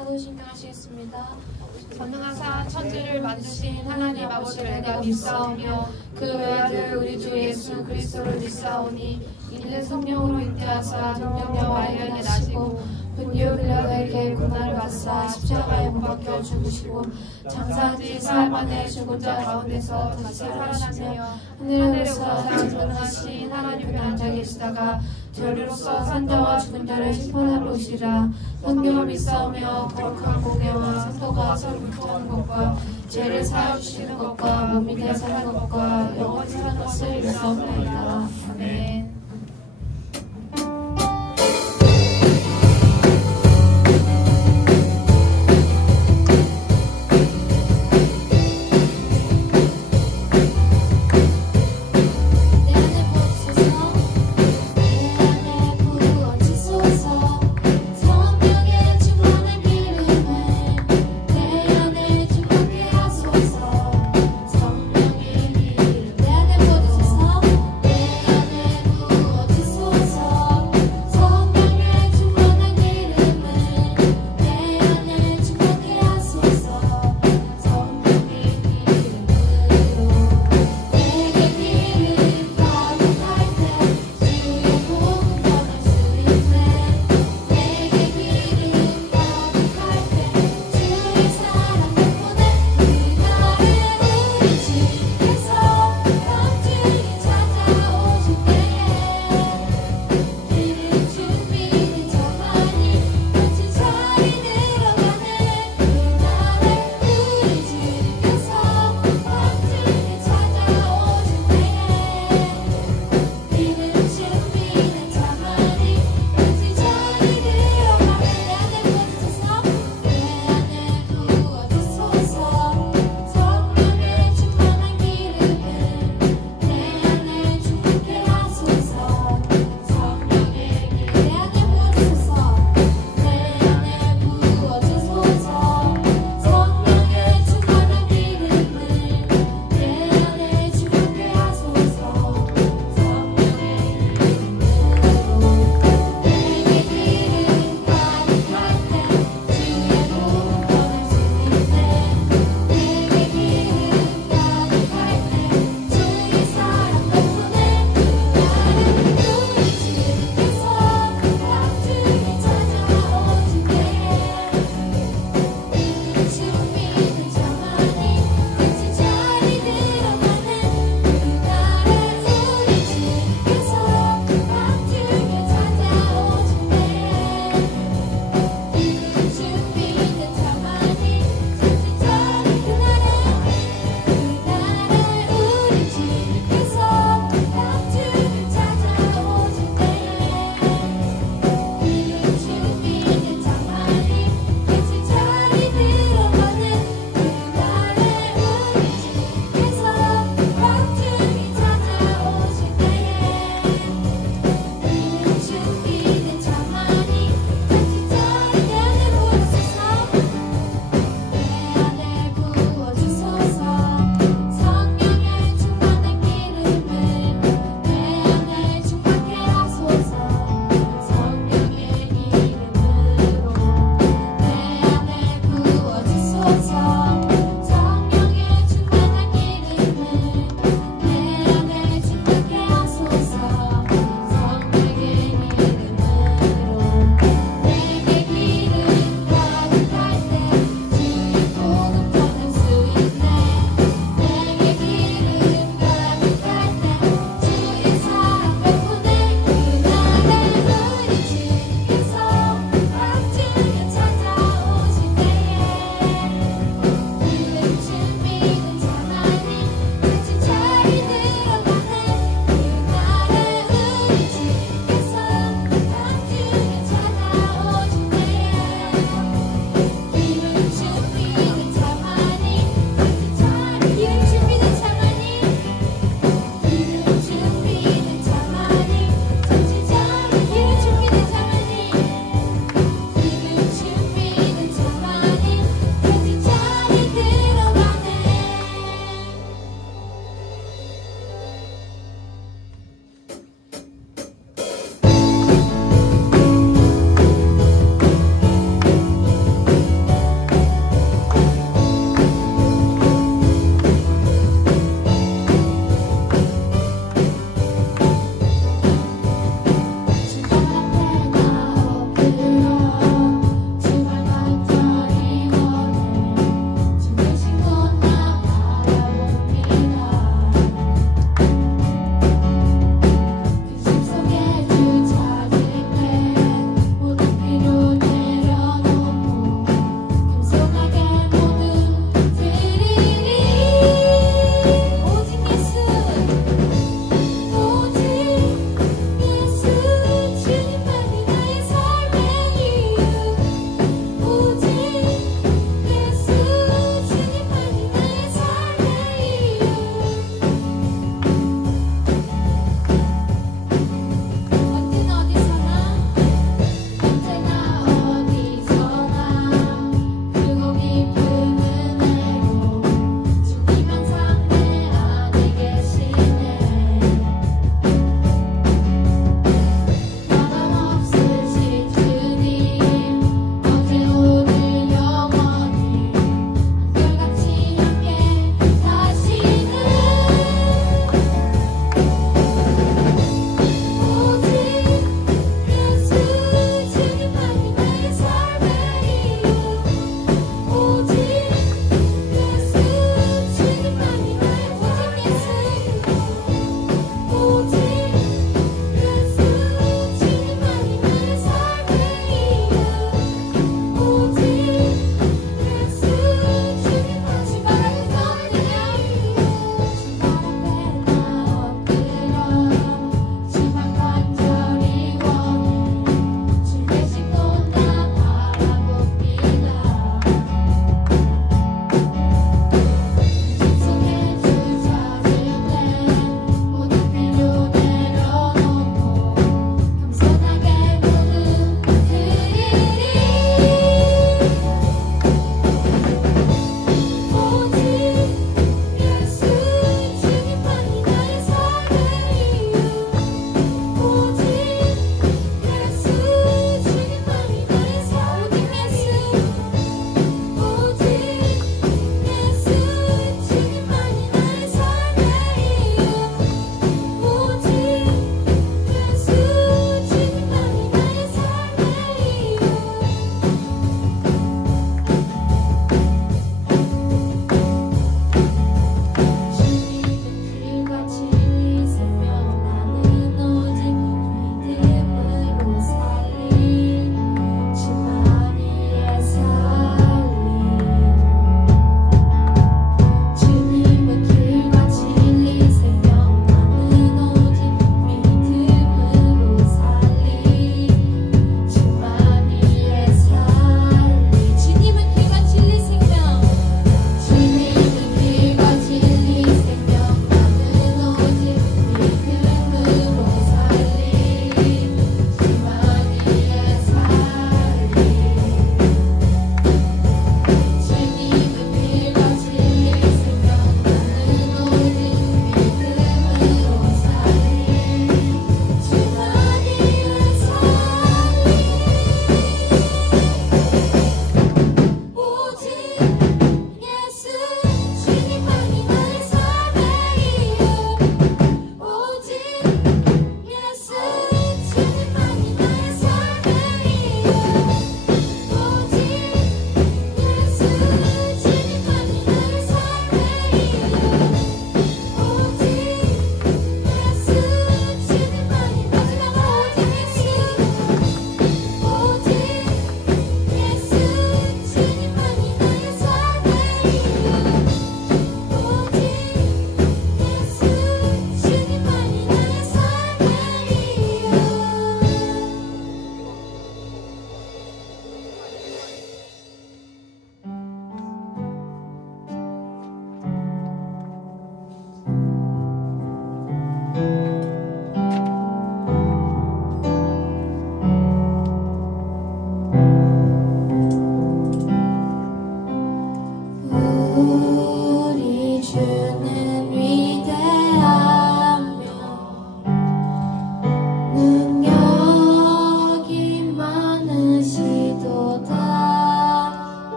사도신경하시겠습니다. 전능하사 천지를 만드신 하나님 아버지를 내가 믿사오며 그 외아들 우리 주 예수 그리스도를 믿사오니 이는 성령으로 잉태하사 동정녀 마리아에 나시고 본디오 빌라도에게 고난을 받사 십자가에 못 박혀 죽으시고 장사한 지 사흘 만에 죽은 자 가운데서 다시 살아나시며 하늘에서 전능하신 하나님의 앉아 계시다가 저리로서 산자와 죽은 자를 심판하러 오시라. 성경을 믿사오며 거룩한 공예와 성도가 서로 교통하는 것과 죄를 사하주시는 것과 몸이 되어 사는 것과 영원히 사는 것을 믿사옵나이다. 아멘. 내 안에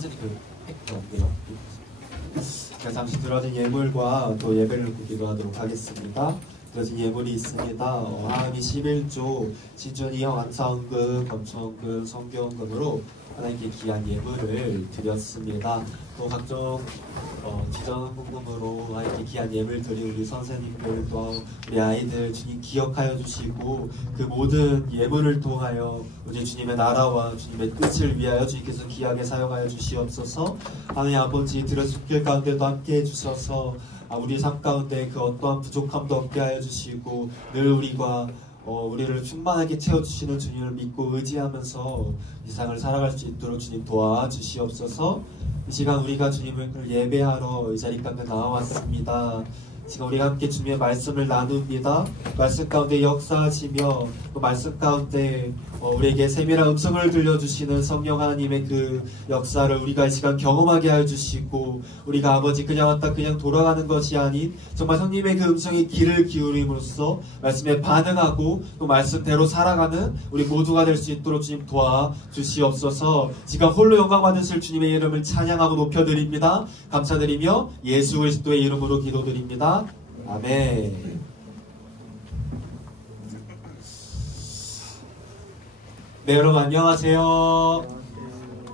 선생님 팩트인데요. 잠시 들어진 예물과 또 예배를 놓고 기도하도록 하겠습니다. 들어진 예물이 있습니다. 하나님이 11조 진전이형 안사헌금, 검초헌금, 성교헌금으로 하나님께 귀한 예물을 드렸습니다. 또 각종 기전헌금으로 하나님께 귀한 예물 드린 우리 선생님들 또 우리 아이들 주님 기억하여 주시고 그 모든 예물을 통하여 우리 주님의 나라와 주님의 뜻을 위하여 주님께서 귀하게 사용하여 주시옵소서. 하나님 아버지 들어진 길 가운데도 함께 해주셔서 우리 삶 가운데 그 어떠한 부족함도 없게 하여 주시고 늘 우리를 충만하게 채워주시는 주님을 믿고 의지하면서 이 세상을 살아갈 수 있도록 주님 도와주시옵소서. 이 시간 우리가 주님을 예배하러 이 자리 가운데 나와왔습니다. 지금 우리가 함께 주님의 말씀을 나눕니다. 말씀 가운데 역사하시며 또 말씀 가운데 우리에게 세밀한 음성을 들려주시는 성령 하나님의 그 역사를 우리가 이 시간 경험하게 하여 주시고 우리가 아버지 그냥 왔다 그냥 돌아가는 것이 아닌 정말 성령님의 그 음성에 귀를 기울임으로써 말씀에 반응하고 또 말씀대로 살아가는 우리 모두가 될 수 있도록 주님 도와주시옵소서. 지금 홀로 영광 받으실 주님의 이름을 찬양하고 높여드립니다. 감사드리며 예수 그리스도의 이름으로 기도드립니다. 아멘. 네, 여러분 안녕하세요.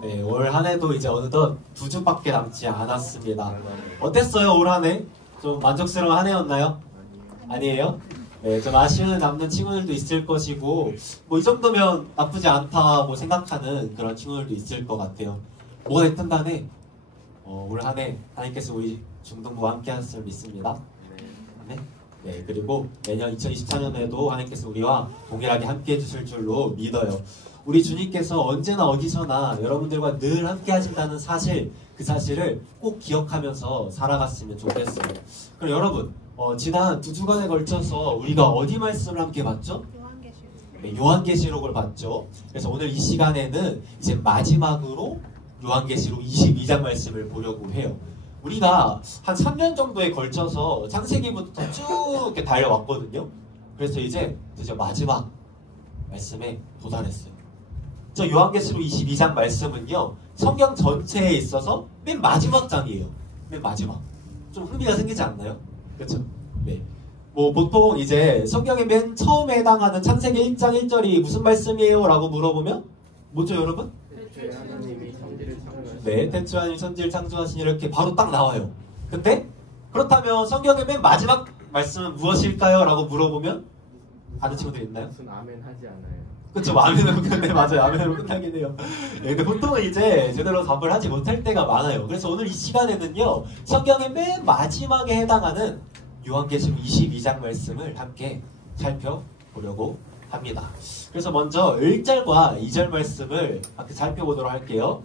네, 올 한해도 이제 어느덧 2주밖에 남지 않았습니다. 어땠어요, 올 한해? 좀 만족스러운 한 해였나요? 아니에요? 네, 좀 아쉬운 남는 친구들도 있을 것이고 뭐 이 정도면 나쁘지 않다고 생각하는 그런 친구들도 있을 것 같아요. 뭐가 됐든 간에 올 한해 하나님께서 우리 중등부와 함께 하셨을 믿습니다. 네, 그리고 내년 2024년에도 하나님께서 우리와 동일하게 함께 해주실 줄로 믿어요. 우리 주님께서 언제나 어디서나 여러분들과 늘 함께 하신다는 사실, 그 사실을 꼭 기억하면서 살아갔으면 좋겠어요. 그럼 여러분, 지난 2주간에 걸쳐서 우리가 어디 말씀을 함께 봤죠? 네, 요한계시록을 봤죠. 그래서 오늘 이 시간에는 이제 마지막으로 요한계시록 22장 말씀을 보려고 해요. 우리가 한 3년 정도에 걸쳐서 창세기부터 쭉 이렇게 달려왔거든요. 그래서 이제 드디어 마지막 말씀에 도달했어요. 저 요한계시록 22장 말씀은요, 성경 전체에 있어서 맨 마지막 장이에요. 맨 마지막. 좀 흥미가 생기지 않나요? 그렇죠? 네. 뭐 보통 이제 성경의 맨 처음에 해당하는 창세기 1장 1절이 무슨 말씀이에요? 라고 물어보면 뭐죠, 여러분? 네, 태초에 하나님이 천지를 창조하시니 이렇게 바로 딱 나와요. 근데 그렇다면 성경의 맨 마지막 말씀은 무엇일까요? 라고 물어보면 아는 친구들 있나요? 무슨 아멘 하지 않아요. 그쵸, 아멘으로 끝내. 맞아요, 아멘으로 끝나긴 해요. 네, 근데 보통은 이제 제대로 답을 하지 못할 때가 많아요. 그래서 오늘 이 시간에는요, 성경의 맨 마지막에 해당하는 요한계시록 22장 말씀을 함께 살펴보려고 합니다. 그래서 먼저 1절과 2절 말씀을 함께 살펴보도록 할게요.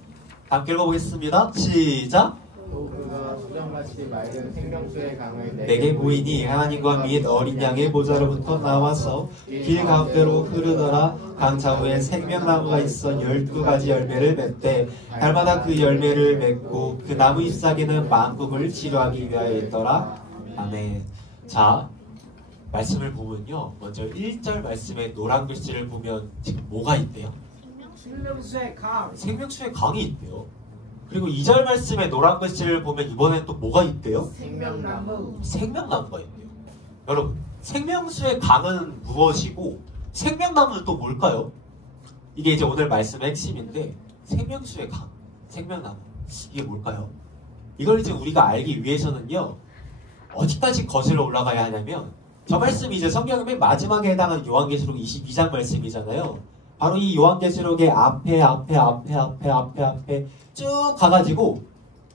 함께 읽어보겠습니다. 시작! 또 그가 수정같이 맑은 생명수의 강을 내게 보이니 하나님과 및 어린 양의 보좌로부터 나와서 길 가운데로 흐르더라. 강 좌우에 생명나무가 있어 12가지 열매를 맺되 달마다 그 열매를 맺고 그 나무 잎사귀는 만국을 치료하기 위하여 있더라. 아멘. 자, 말씀을 보면요, 먼저 1절 말씀에 노란 글씨를 보면 지금 뭐가 있대요? 생명수의 강. 생명수의 강이 있대요. 그리고 2절 말씀에 노란 글씨를 보면 이번엔 또 뭐가 있대요? 생명나무. 생명나무가 있대요. 여러분, 생명수의 강은 무엇이고 생명나무는 또 뭘까요? 이게 이제 오늘 말씀의 핵심인데, 생명수의 강, 생명나무, 이게 뭘까요? 이걸 지금 우리가 알기 위해서는요, 어디까지 거슬러 올라가야 하냐면, 저 말씀이 이제 성경의 맨 마지막에 해당하는 요한계시록 22장 말씀이잖아요. 바로 이 요한계시록의 앞에 쭉 가가지고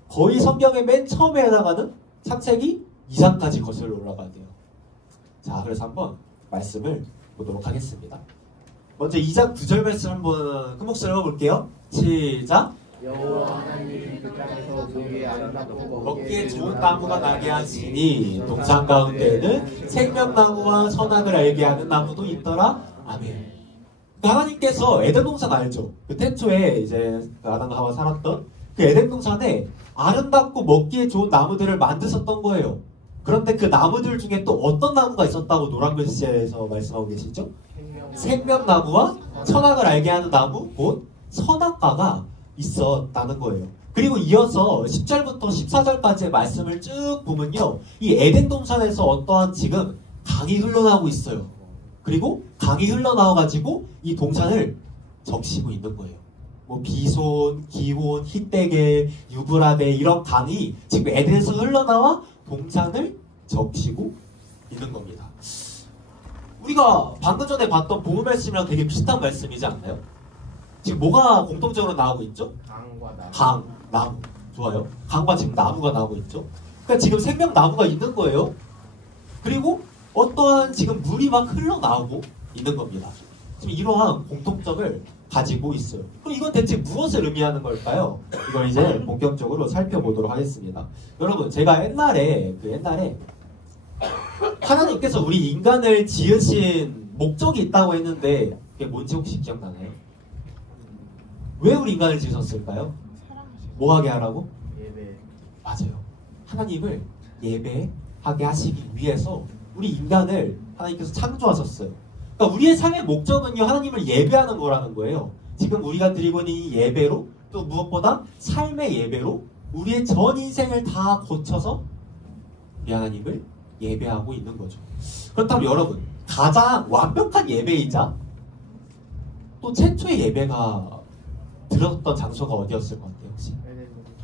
거의 성경의 맨 처음에 해당하는 창세기 2장까지 거슬러 올라가야 돼요. 자, 그래서 한번 말씀을 보도록 하겠습니다. 먼저 2장 9절 말씀 한번 큰 목소리로 읽어볼게요. 시작! 여호와 하나님이 그 땅에서 보기에 아름답고 먹기에 좋은 나무가 나게 하시니 동산 가운데에는 생명나무와 선악을 알게 하는 나무도 있더라. 아멘. 하나님께서 에덴 동산 알죠? 그 태초에 이제 아담과 하와 살았던 그 에덴 동산에 아름답고 먹기에 좋은 나무들을 만드셨던 거예요. 그런데 그 나무들 중에 또 어떤 나무가 있었다고 노란 글씨에서 말씀하고 계시죠? 생명나무와 선악을 알게 하는 나무, 곧 선악과가 있었다는 거예요. 그리고 이어서 10절부터 14절까지의 말씀을 쭉 보면요. 이 에덴 동산에서 어떠한 지금 강이 흘러나오고 있어요. 그리고 강이 흘러나와가지고 이 동산을 적시고 있는 거예요. 뭐 비손, 기혼, 히데겔, 유브라데 이런 강이 지금 에덴에서 흘러나와 동산을 적시고 있는 겁니다. 우리가 방금 전에 봤던 복음 말씀이랑 되게 비슷한 말씀이지 않나요? 지금 뭐가 공통적으로 나오고 있죠? 강과 나무. 강, 나무. 좋아요. 강과 지금 나무가 나오고 있죠. 그러니까 지금 생명나무가 있는 거예요. 그리고 어떠한 지금 물이 막 흘러나오고 있는 겁니다. 지금 이러한 공통점을 가지고 있어요. 그럼 이건 대체 무엇을 의미하는 걸까요? 이걸 이제 본격적으로 살펴보도록 하겠습니다. 여러분, 제가 옛날에 하나님께서 우리 인간을 지으신 목적이 있다고 했는데 그게 뭔지 혹시 기억나나요? 왜 우리 인간을 지으셨을까요? 뭐 하게 하라고? 예배. 맞아요. 하나님을 예배하게 하시기 위해서 우리 인간을 하나님께서 창조하셨어요. 그러니까 우리의 삶의 목적은요, 하나님을 예배하는 거라는 거예요. 지금 우리가 드리고 있는 이 예배로, 또 무엇보다 삶의 예배로 우리의 전 인생을 다 고쳐서 우리 하나님을 예배하고 있는 거죠. 그렇다면 여러분, 가장 완벽한 예배이자 또 최초의 예배가 들었던 장소가 어디였을 것 같아요, 혹시?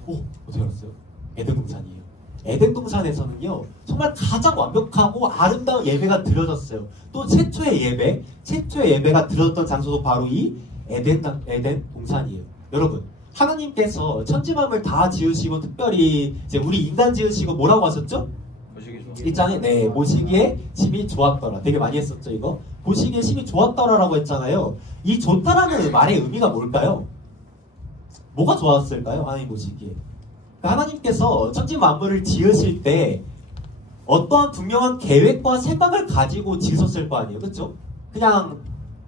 오, 어떻게 알았어요? 에덴 동산이에요. 에덴 동산에서는요, 정말 가장 완벽하고 아름다운 예배가 드려졌어요. 또 최초의 예배가 드려졌던 장소도 바로 이 에덴 동산이에요. 여러분, 하나님께서 천지만물 다 지으시고 특별히 이제 우리 인간 지으시고 뭐라고 하셨죠? 일장에 보시기에 심히 좋았더라. 되게 많이 했었죠, 이거. 보시기에 심히 좋았더라라고 했잖아요. 이 좋다라는 말의 의미가 뭘까요? 뭐가 좋았을까요? 하나님 보시기에. 하나님께서 천지 만물을 지으실 때 어떠한 분명한 계획과 생각을 가지고 지으셨을 거 아니에요. 그렇죠? 그냥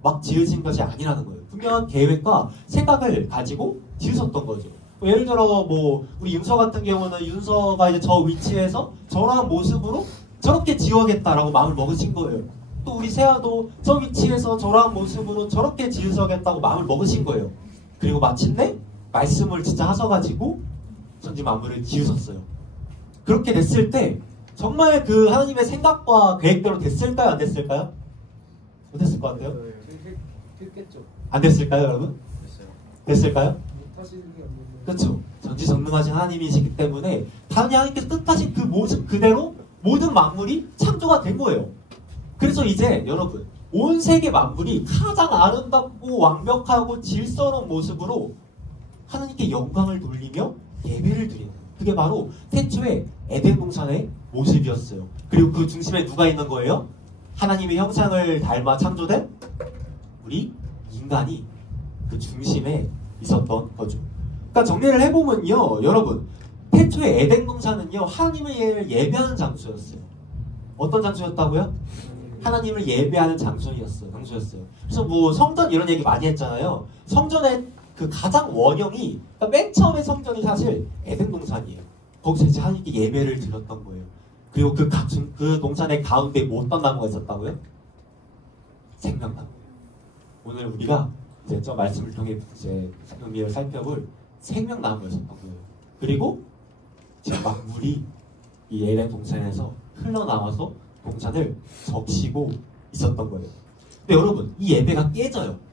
막 지으신 것이 아니라는 거예요. 분명한 계획과 생각을 가지고 지으셨던 거죠. 예를 들어 뭐 우리 윤서 같은 경우는 윤서가 이제 저 위치에서 저러한 모습으로 저렇게 지어야겠다라고 마음을 먹으신 거예요. 또 우리 세아도 저 위치에서 저러한 모습으로 저렇게 지으셔야겠다고 마음을 먹으신 거예요. 그리고 마침내 말씀을 진짜 하셔가지고 천지 만물을 지으셨어요. 그렇게 됐을 때 정말 그 하나님의 생각과 계획대로 됐을까요? 안 됐을까요? 어땠을 것 같아요? 됐겠죠. 안 됐을까요, 여러분? 됐을까요? 못하시는 게 없는데. 그렇죠. 전지전능하신 하나님이시기 때문에 당연히 하나님께서 뜻하신 그 모습 그대로 모든 만물이 창조가 된 거예요. 그래서 이제 여러분, 온 세계 만물이 가장 아름답고 완벽하고 질서로운 모습으로 하나님께 영광을 돌리며 예배를 드리는 거예요. 그게 바로 태초의 에덴 동산의 모습이었어요. 그리고 그 중심에 누가 있는 거예요? 하나님의 형상을 닮아 창조된 우리 인간이 그 중심에 있었던 거죠. 그러니까 정리를 해보면요, 여러분, 태초의 에덴 동산은요, 하나님을 예배하는 장소였어요. 어떤 장소였다고요? 하나님을 예배하는 장소였어요. 그래서 뭐 성전 이런 얘기 많이 했잖아요. 성전의 그 가장 원형이, 그러니까 맨 처음에 성전이 사실 에덴 동산이에요. 거기서 이제 하나님께 예배를 드렸던 거예요. 그리고 그 동산의 가운데 뭐 어떤 나무가 있었다고요? 생명나무. 오늘 우리가 이제 저 말씀을 통해 이제 의미를 살펴볼 생명나무였었던 거예요. 그리고 지금 막 물이 이 에덴 동산에서 흘러나와서 동산을 적시고 있었던 거예요. 근데 여러분, 이 예배가 깨져요.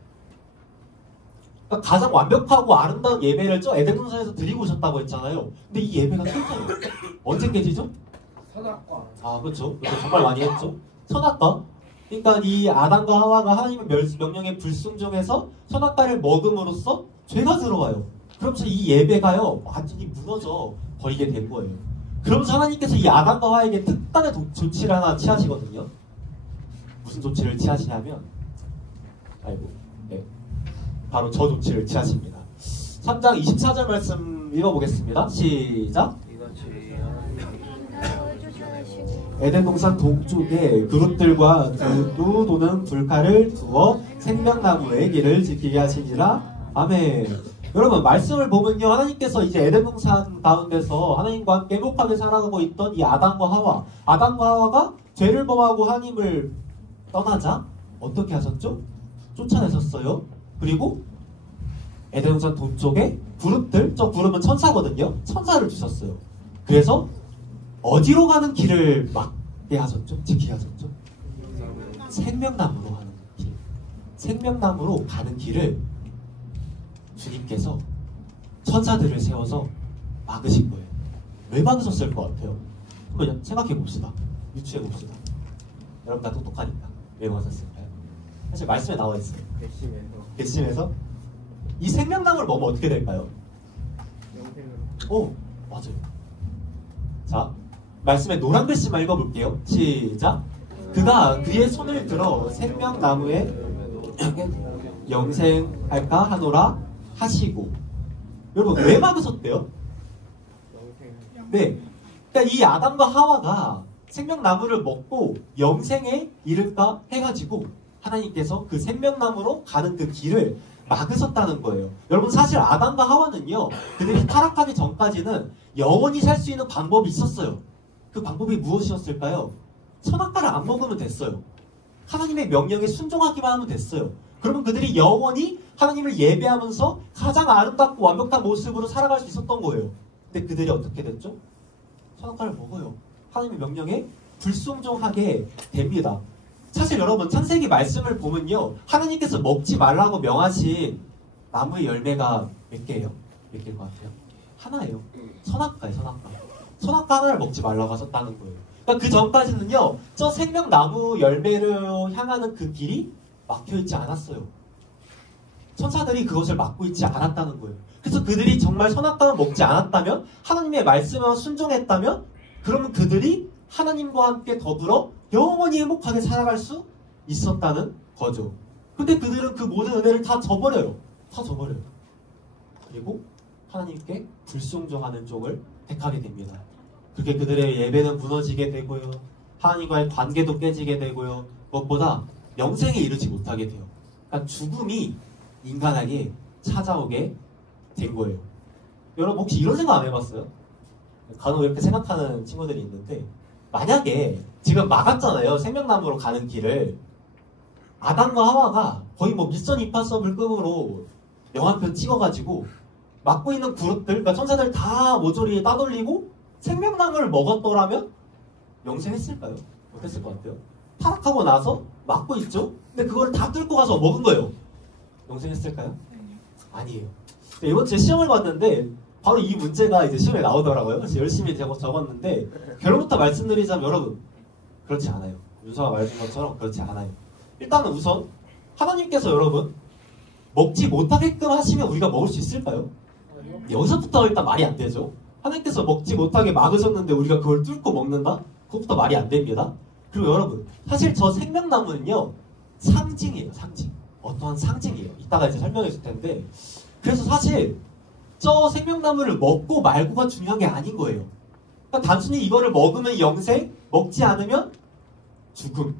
그러니까 가장 완벽하고 아름다운 예배를 저 에덴 동산에서 드리고 오셨다고 했잖아요. 근데 이 예배가 깨져요. 언제 깨지죠? 선악과. 아, 그렇죠. 정말 많이 했죠. 선악과. 그러니까 이 아담과 하와가 하나님의 명령에 불순종해서 선악과를 먹음으로써 죄가 들어와요. 그러면서 이 예배가요, 완전히 무너져 버리게 된 거예요. 그러면서 하나님께서 이 아담과 하와에게 특단의 조치를 하나 취하시거든요. 무슨 조치를 취하시냐면, 바로 저 조치를 취하십니다. 3장 24절 말씀 읽어보겠습니다. 시작. 에덴 동산 동쪽에 그릇들과 그릇도 도는 불칼을 두어 생명나무의 길을 지키게 하시니라. 아멘. 여러분, 말씀을 보면요, 하나님께서 이제 에덴 동산 가운데서 하나님과 함께 행복하게 살아가고 있던 이 아담과 하와가 죄를 범하고 하나님을 떠나자 어떻게 하셨죠? 쫓아내셨어요. 그리고 에덴 우산 동쪽에 그룹들, 저 그룹은 천사거든요. 천사를 주셨어요. 그래서 어디로 가는 길을 막게 하셨죠? 지키게 하셨죠? 생명나무로 가는 길. 생명나무로 가는 길을 주님께서 천사들을 세워서 막으신 거예요. 왜 막으셨을 것 같아요? 한번 생각해 봅시다. 유추해 봅시다. 여러분 다 똑똑하니까. 왜 막으셨을까요? 사실 말씀에 나와 있어요. 괘씸해서. 이 생명나무를 먹으면 어떻게 될까요? 오, 맞아요. 자, 말씀에 노란 글씨만 읽어볼게요. 시작. 그가 그의 손을 들어 생명나무에 영생할까 하노라 하시고. 여러분 왜 막으셨대요? 네, 그러니까 이 아담과 하와가 생명나무를 먹고 영생에 이를까 해가지고 하나님께서 그 생명나무로 가는 그 길을 막으셨다는 거예요. 여러분 사실 아담과 하와는요, 그들이 타락하기 전까지는 영원히 살 수 있는 방법이 있었어요. 그 방법이 무엇이었을까요? 선악과를 안 먹으면 됐어요. 하나님의 명령에 순종하기만 하면 됐어요. 그러면 그들이 영원히 하나님을 예배하면서 가장 아름답고 완벽한 모습으로 살아갈 수 있었던 거예요. 근데 그들이 어떻게 됐죠? 선악과를 먹어요. 하나님의 명령에 불순종하게 됩니다. 사실 여러분 창세기 말씀을 보면요, 하나님께서 먹지 말라고 명하신 나무의 열매가 몇 개예요? 몇 개일 것 같아요? 하나예요. 선악과예요. 선악과. 선악과 하나를 먹지 말라고 하셨다는 거예요. 그러니까 그 전까지는요, 저 생명나무 열매로 향하는 그 길이 막혀있지 않았어요. 천사들이 그것을 막고 있지 않았다는 거예요. 그래서 그들이 정말 선악과를 먹지 않았다면, 하나님의 말씀에 순종했다면, 그러면 그들이 하나님과 함께 더불어 영원히 행복하게 살아갈 수 있었다는 거죠. 근데 그들은 그 모든 은혜를 다 저버려요. 다 저버려요. 그리고 하나님께 불순종하는 쪽을 택하게 됩니다. 그렇게 그들의 예배는 무너지게 되고요. 하나님과의 관계도 깨지게 되고요. 무엇보다 영생에 이르지 못하게 돼요. 그러니까 죽음이 인간에게 찾아오게 된 거예요. 여러분 혹시 이런 생각 안 해봤어요? 간혹 이렇게 생각하는 친구들이 있는데, 만약에 지금 막았잖아요. 생명나무로 가는 길을. 아담과 하와가 거의 뭐 미션 임파서블 급으로 영화 한 편 찍어가지고 막고 있는 그룹들, 그러니까 천사들 다 모조리 따돌리고 생명나무를 먹었더라면 영생했을까요? 어땠을 것 같아요? 타락하고 나서 막고 있죠? 근데 그걸 다 뚫고 가서 먹은 거예요. 영생했을까요? 아니에요. 이번 주에 시험을 봤는데 바로 이 문제가 이제 시험에 나오더라고요. 그래서 열심히 적었는데, 결론부터 말씀드리자면 여러분, 그렇지 않아요. 윤서가 말해준 것처럼 그렇지 않아요. 일단은 우선 하나님께서 여러분 먹지 못하게끔 하시면 우리가 먹을 수 있을까요? 여기서부터 일단 말이 안 되죠. 하나님께서 먹지 못하게 막으셨는데 우리가 그걸 뚫고 먹는다? 그것부터 말이 안 됩니다. 그리고 여러분, 사실 저 생명나무는요, 상징이에요. 상징. 어떠한 상징이에요. 이따가 이제 설명해 줄 텐데, 그래서 사실 저 생명나무를 먹고 말고가 중요한 게 아닌 거예요. 그러니까 단순히 이거를 먹으면 영생, 먹지 않으면 죽음.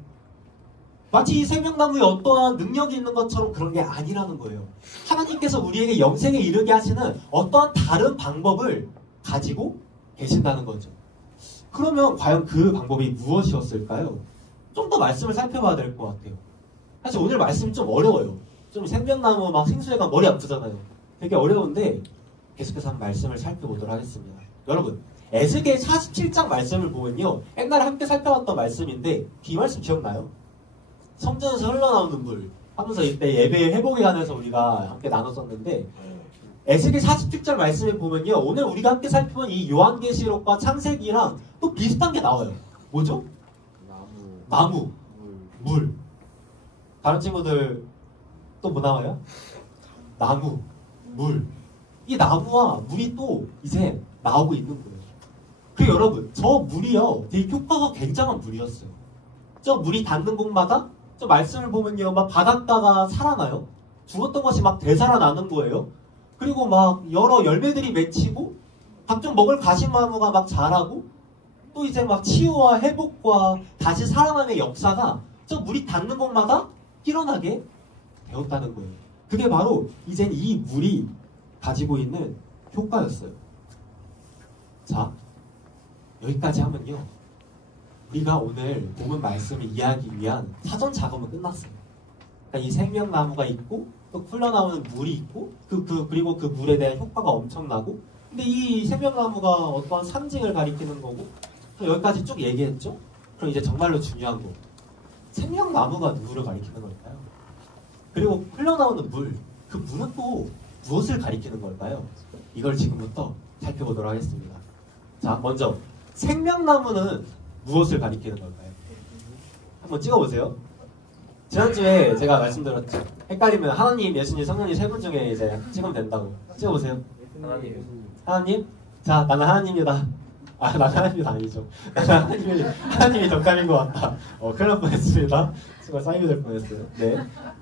마치 이 생명나무에 어떠한 능력이 있는 것처럼 그런 게 아니라는 거예요. 하나님께서 우리에게 영생에 이르게 하시는 어떠한 다른 방법을 가지고 계신다는 거죠. 그러면 과연 그 방법이 무엇이었을까요? 좀 더 말씀을 살펴봐야 될 것 같아요. 사실 오늘 말씀이 좀 어려워요. 좀 생명나무 막 생수해가 머리 아프잖아요. 되게 어려운데 계속해서 한 말씀을 살펴보도록 하겠습니다. 여러분, 에스겔 47장 말씀을 보면요, 옛날에 함께 살펴봤던 말씀인데 이 말씀 기억나요? 성전에서 흘러나오는 물 하면서 이때 예배 회복에 관해서 우리가 함께 나눴었는데, 에스겔 47장 말씀에 보면요, 오늘 우리가 함께 살펴본 이 요한계시록과 창세기랑 또 비슷한 게 나와요. 뭐죠? 나무, 물. 다른 친구들 또 뭐 나와요? 나무, 물. 이 나무와 물이 또 이제 나오고 있는 거예요. 그리고 여러분, 저 물이요, 되게 효과가 굉장한 물이었어요. 저 물이 닿는 곳마다 저 말씀을 보면요, 막 바닷가가 살아나요. 죽었던 것이 막 되살아나는 거예요. 그리고 막 여러 열매들이 맺히고 각종 먹을 가시나무가 막 자라고, 또 이제 막 치유와 회복과 다시 살아남의 역사가 저 물이 닿는 곳마다 일어나게 되었다는 거예요. 그게 바로 이젠 이 물이 가지고 있는 효과였어요. 자, 여기까지 하면요, 우리가 오늘 본문 말씀을 이해하기 위한 사전 작업은 끝났어요. 그러니까 이 생명나무가 있고 또 흘러나오는 물이 있고 그리고 그 물에 대한 효과가 엄청나고 근데 이 생명나무가 어떠한 상징을 가리키는 거고 여기까지 쭉 얘기했죠? 그럼 이제 정말로 중요한 거 생명나무가 누구를 가리키는 걸까요? 그리고 흘러나오는 물, 그 물은 또 무엇을 가리키는 걸까요? 이걸 지금부터 살펴보도록 하겠습니다. 자, 먼저 생명나무는 무엇을 가리키는 걸까요? 한번 찍어보세요. 지난주에 제가 말씀드렸죠. 헷갈리면 하나님, 예수님, 성령님 세 분 중에 이제 찍으면 된다고. 찍어보세요. 하나님? 자, 나는 하나님이다. 아, 나는 하나님이 아니죠. 나는 하나님이 정답인 것 같다. 큰일 날 뻔했습니다. 순간 사인이 될 뻔했어요. 네.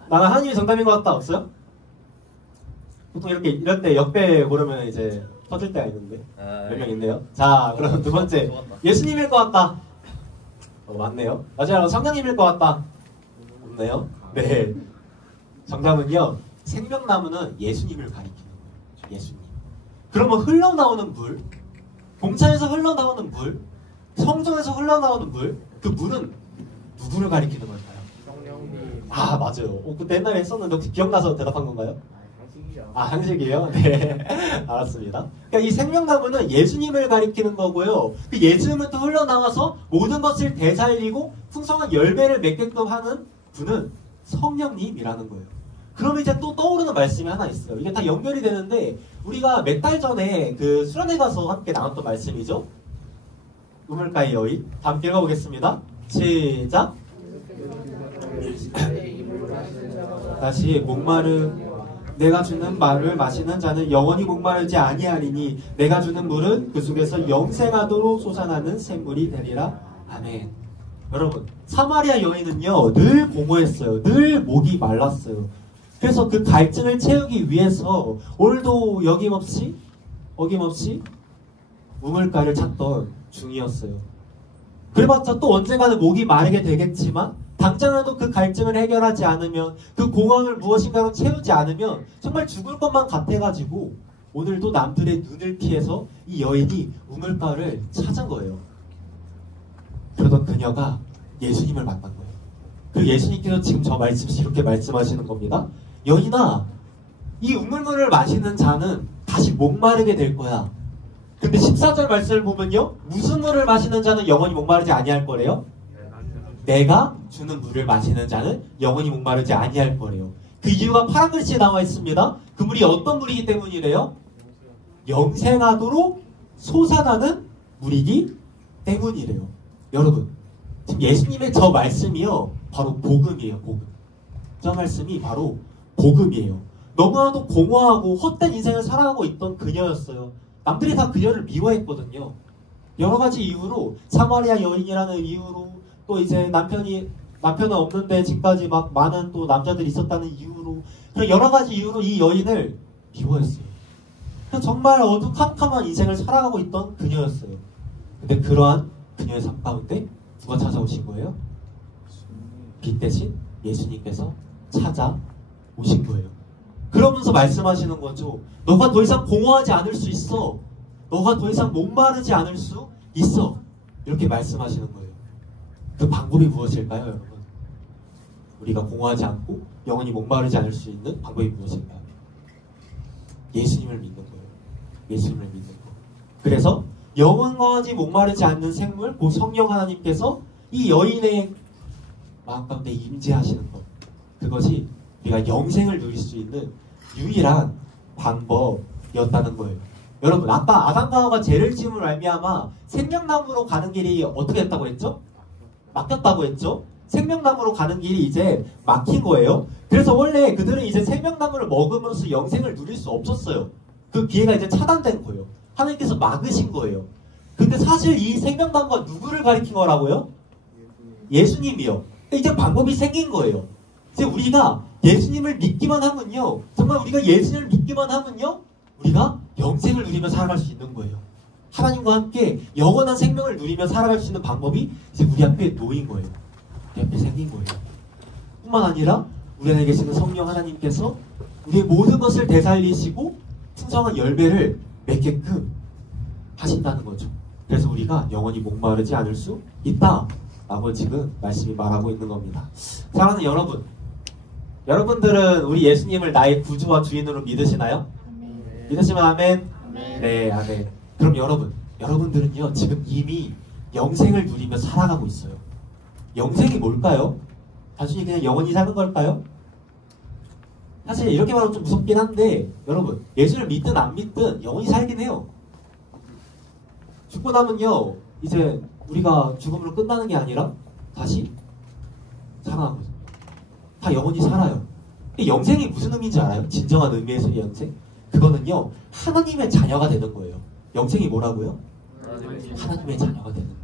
나는 하나님이 정답인 것 같다. 없어요? 보통 이럴 때 역배 고르면 이제 터질 때가 있는데 몇 명 있네요. 자, 그럼 두 번째 예수님일 것 같다. 맞네요. 마지막으로 성령님일 것 같다. 없네요. 네. 정답은요. 생명나무는 예수님을 가리키는 거예요. 예수님. 그러면 흘러나오는 물, 공차에서 흘러나오는 물, 성전에서 흘러나오는 물, 그 물은 누구를 가리키는 걸까요? 성령님. 아, 맞아요. 그때 옛날에 했었는데 혹시 기억나서 대답한 건가요? 한식이죠. 아, 한식이에요? 네. 알았습니다. 그러니까 이 생명나무는 예수님을 가리키는 거고요. 그 예수님부터 흘러나와서 모든 것을 되살리고 풍성한 열매를 맺게끔 하는 분은 성령님이라는 거예요. 그럼 이제 또 떠오르는 말씀이 하나 있어요. 이게 다 연결이 되는데 우리가 몇 달 전에 그 수련회 가서 함께 나눴던 말씀이죠. 우물가의 여인. 다 함께 읽어보겠습니다. 시작. 다시 내가 주는 말을 마시는 자는 영원히 목마르지 아니하리니 내가 주는 물은 그 속에서 영생하도록 솟아나는 샘물이 되리라. 아멘. 여러분, 사마리아 여인은요 늘 공허했어요. 늘 목이 말랐어요. 그래서 그 갈증을 채우기 위해서 오늘도 어김없이 우물가를 찾던 중이었어요. 그래봤자 또 언젠가는 목이 마르게 되겠지만 당장이라도 그 갈증을 해결하지 않으면 그 공허함을 무엇인가로 채우지 않으면 정말 죽을 것만 같아가지고 오늘도 남들의 눈을 피해서 이 여인이 우물가를 찾은 거예요. 그러던 그녀가 예수님을 만난 거예요. 그 예수님께서 지금 저 말씀시 이렇게 말씀하시는 겁니다. 여인아, 이 우물물을 마시는 자는 다시 목마르게 될 거야. 근데 14절 말씀을 보면요, 무슨 물을 마시는 자는 영원히 목마르지 아니할 거래요? 내가 주는 물을 마시는 자는 영원히 목마르지 아니할 거래요. 그 이유가 파란 글씨에 나와 있습니다. 그 물이 어떤 물이기 때문이래요? 영생하도록 솟아나는 물이기 때문이래요. 여러분, 지금 예수님의 저 말씀이요, 바로 복음이에요. 복음. 저 말씀이 바로 복음이에요. 너무나도 공허하고 헛된 인생을 살아가고 있던 그녀였어요. 남들이 다 그녀를 미워했거든요. 여러 가지 이유로, 사마리아 여인이라는 이유로, 또 이제 남편은 없는데 지금까지 막 많은 또 남자들이 있었다는 이유로, 그런 여러 가지 이유로 이 여인을 미워했어요. 정말 어두컴컴한 인생을 살아가고 있던 그녀였어요. 근데 그러한 그녀의 삶 가운데 누가 찾아오신 거예요? 빛 대신 예수님께서 찾아오신 거예요. 그러면서 말씀하시는 거죠. 너가 더 이상 공허하지 않을 수 있어. 너가 더 이상 목마르지 않을 수 있어. 이렇게 말씀하시는 거예요. 그 방법이 무엇일까요, 여러분? 우리가 공허하지 않고 영원히 목마르지 않을 수 있는 방법이 무엇일까요? 예수님을 믿는 거예요. 예수님을 믿는 거. 그래서 영원하지 목마르지 않는 생물, 그 성령 하나님께서 이 여인의 마음 가운데 임재하시는 것. 그것이 우리가 영생을 누릴 수 있는 유일한 방법이었다는 거예요. 여러분, 아까 아담과 하와가 죄를 지음으로 말미암아 생명나무로 가는 길이 어떻게 했다고 했죠? 막혔다고 했죠? 생명나무로 가는 길이 이제 막힌 거예요. 그래서 원래 그들은 이제 생명나무를 먹으면서 영생을 누릴 수 없었어요. 그 기회가 이제 차단된 거예요. 하나님께서 막으신 거예요. 근데 사실 이 생명나무가 누구를 가리킨 거라고요? 예수님이요. 이제 방법이 생긴 거예요. 이제 우리가 예수님을 믿기만 하면요, 정말 우리가 예수님을 믿기만 하면요, 우리가 영생을 누리며 살아갈 수 있는 거예요. 하나님과 함께 영원한 생명을 누리며 살아갈 수 있는 방법이 이제 우리 앞에 놓인 거예요. 우리 앞에 생긴 거예요. 뿐만 아니라 우리 안에 계시는 성령 하나님께서 우리의 모든 것을 되살리시고 풍성한 열매를 맺게끔 하신다는 거죠. 그래서 우리가 영원히 목마르지 않을 수 있다 라고 지금 말씀이 말하고 있는 겁니다. 사랑하는 여러분, 여러분들은 우리 예수님을 나의 구주와 주인으로 믿으시나요? 믿으시면 아멘. 네, 아멘. 그럼 여러분들은요 지금 이미 영생을 누리며 살아가고 있어요. 영생이 뭘까요? 단순히 그냥 영원히 사는 걸까요? 사실 이렇게 말하면 좀 무섭긴 한데 여러분 예수를 믿든 안 믿든 영원히 살긴 해요. 죽고 나면요 이제 우리가 죽음으로 끝나는 게 아니라 다시 살아나고 다 영원히 살아요. 영생이 무슨 의미인지 알아요? 진정한 의미에서의 영생? 그거는요 하나님의 자녀가 되는 거예요. 영생이 뭐라고요? 하나님의 자녀가 되는 거.